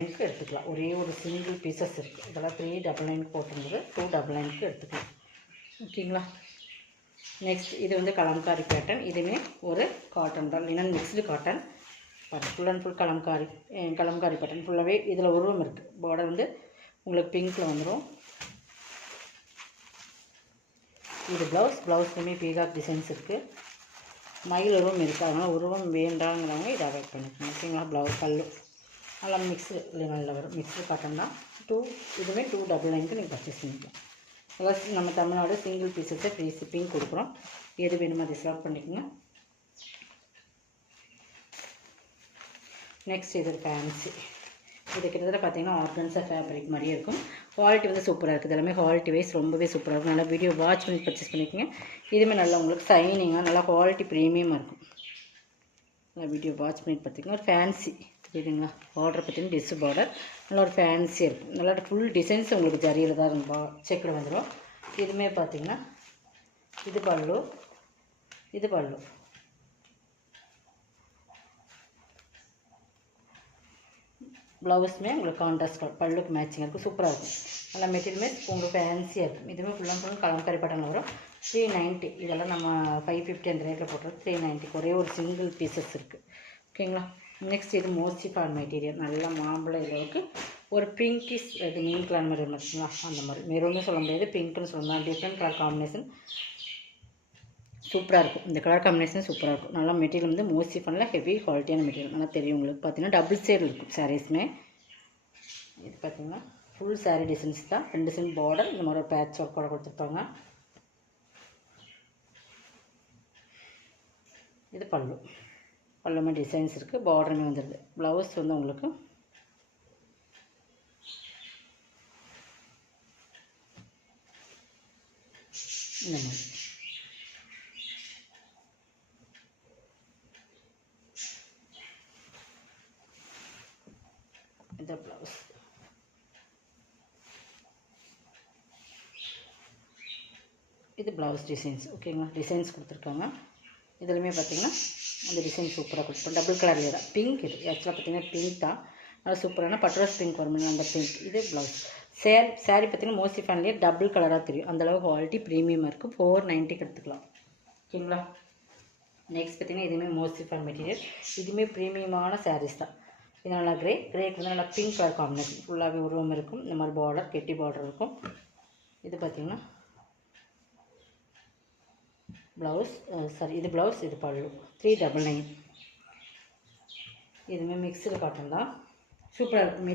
9க்கு எடுத்துக்கலாம். ஒரே ஒரு சிங்கிள் பீசஸ் இருக்குது. இதெல்லாம் 399 போட்டிருந்தது, 299க்கு எடுத்துக்கலாம். ஓகேங்களா. நெக்ஸ்ட் இது வந்து கலம்காரி பேட்டர்ன். இதுவுமே ஒரு காட்டன் தான், linen mixed cotton. Full and full Kalamkari pattern ஃபுல்லாகவே இதில் உருவம் இருக்குது. பார்டர் வந்து உங்களுக்கு பிங்க்கில் வந்துடும். இது ப்ளவுஸ்லையுமே பீகாக் டிசைன்ஸ் இருக்குது. மயில் உருவம் இருக்குது, அதனால் உருவம் வேண்டாங்கிறவங்க இதை அவாய்ட் பண்ணிக்கணும். ஓகேங்களா. பல்லு நல்லா மிக்ஸ்டு லெவலில் வரும். மிக்ஸ்டு காட்டன் தான். இதுவே 299க்கு நீங்கள் பர்ச்சேஸ் பண்ணிக்கலாம். அதாவது நம்ம தமிழ்நாடு சிங்கிள் பீஸஸை ஃப்ரீ ஷிப்பிங் கொடுக்குறோம். எது வேணுமோ அதை செலக்ட் பண்ணிக்கோங்க. நெக்ஸ்ட் இது ஃபேன்சி. இது கிட்டத்தட்ட பார்த்தீங்கன்னா ஆர்கன்ஸா ஃபேப்ரிக் மாதிரியே இருக்கும். குவாலிட்டி வந்து சூப்பராக இருக்குது. எல்லாமே குவாலிட்டி வைஸ் ரொம்பவே சூப்பராக இருக்கும். நல்லா வீடியோ வாட்ச் பண்ணி பர்ச்சேஸ் பண்ணிக்கோங்க. இதுவுமே நல்லா உங்களுக்கு சைனிங்காக நல்லா குவாலிட்டி ப்ரீமியமாக இருக்கும். நல்லா வீடியோ வாட்ச் பண்ணி பார்த்திங்கன்னா ஒரு ஃபேன்சி தெரியுதுங்களா. பார்டர் பார்த்தீங்கன்னா டிஸ்ஸு பார்டர் நல்லா ஒரு ஃபேன்சியாக இருக்கும். நல்லா ஃபுல் டிசைன்ஸ் உங்களுக்கு ஜரியில் தான் இருக்கும். செக்கில் வந்துடும். இதுவுமே பார்த்திங்கன்னா இது பல்லு, இது பல்லு. ப்ளவுஸுமே உங்களுக்கு கான்ட்ராஸ்ட் பல்லுக்கு மேட்சிங்காக இருக்கும். சூப்பராக இருக்கும். நல்லா மெட்டீரியலுமே உங்களுக்கு ஃபேன்சியாக இருக்கும். இதுவுமே ஃபுல் அண்ட் ஃபுல் கலம்காரி பேட்டர்னில் வரும். 390. இதெல்லாம் நம்ம 550 அந்த ரேட்டில் போட்டுறது. 390க்கு ஒரே ஒரு சிங்கிள் பீசஸ் இருக்குது. ஓகேங்களா. நெக்ஸ்ட் இது மோஸ்டிஃபான் மெட்டீரியல். நல்லா மாம்பழம் அளவுக்கு ஒரு பிங்கிஷ் ரெட் மீன் கலர் மாதிரி இருந்துச்சுங்களா. அந்த மாதிரி மெரூன்னு சொல்ல முடியாது, பிங்க்குன்னு சொல்லலாம். டிஃப்ரெண்ட் கலர் காம்பினேஷன் சூப்பராக இருக்கும். இந்த கலர் காம்பினேஷன் சூப்பராக இருக்கும். நல்லா மெட்டீரியல் வந்து மோஸ்டிஃபானில் ஹெவி குவாலிட்டியான மெட்டீரியல். நல்லா தெரியும் உங்களுக்கு. பார்த்தீங்கன்னா டபுள் ஷேட் இருக்கும் சாரீஸுமே. இது பார்த்தீங்கன்னா ஃபுல் சாரீ டிசைன்ஸ் தான். 2 டிசைன் பார்டர் இந்த மாதிரி ஒரு பேட்ச் ஒர்க் கூட கொடுத்துருப்பாங்க. இது பல்லு. பல்லுமே டிசைன்ஸ் இருக்குது. பார்டருமே வந்துடுது. ப்ளவுஸ் வந்து உங்களுக்கு இந்த மாதிரி இந்த ப்ளவுஸ். இது ப்ளவுஸ் டிசைன்ஸ். ஓகேங்களா. டிசைன்ஸ் கொடுத்துருக்காங்க. இதுலையுமே பார்த்திங்கன்னா அந்த டிசைன் சூப்பராக கொடுத்துருக்கோம். டபுள் கலர்லேயே தான். பிங்க். இது ஆக்சுவலாக பார்த்திங்கன்னா பிங்க் தான். நல்லா சூப்பரான பட்ரோஸ் பிங்க் வரும் அந்த பிங்க். இது ப்ளவுஸ். சாரீ பார்த்திங்கன்னா மோஸ்டிஃபான்லேயே டபுள் கலராக தெரியும். அந்தளவு குவாலிட்டி ப்ரீமியமாக இருக்குது. 490க்கு எடுத்துக்கலாம். ஓகேங்களா. நெக்ஸ்ட் பார்த்திங்கன்னா இதுவுமே மோஸ்டிஃபான் மெட்டீரியல். இதுவுமே ப்ரீமியமான சாரீஸ் தான். இது நல்லா கிரேக்கு வந்து நல்லா பிங்க் கலர் காம்பினேஷன். ஃபுல்லாகவே உருவம் இருக்கும். இந்த மாதிரி பார்டர் கெட்டி பார்டர் இருக்கும். இது பார்த்திங்கன்னா ப்ளவுஸ். இது ப்ளவுஸ், இது பல்லு. 399. இதுவுமே மிக்சடு காட்டன் தான். சூப்பராக இருக்கும்.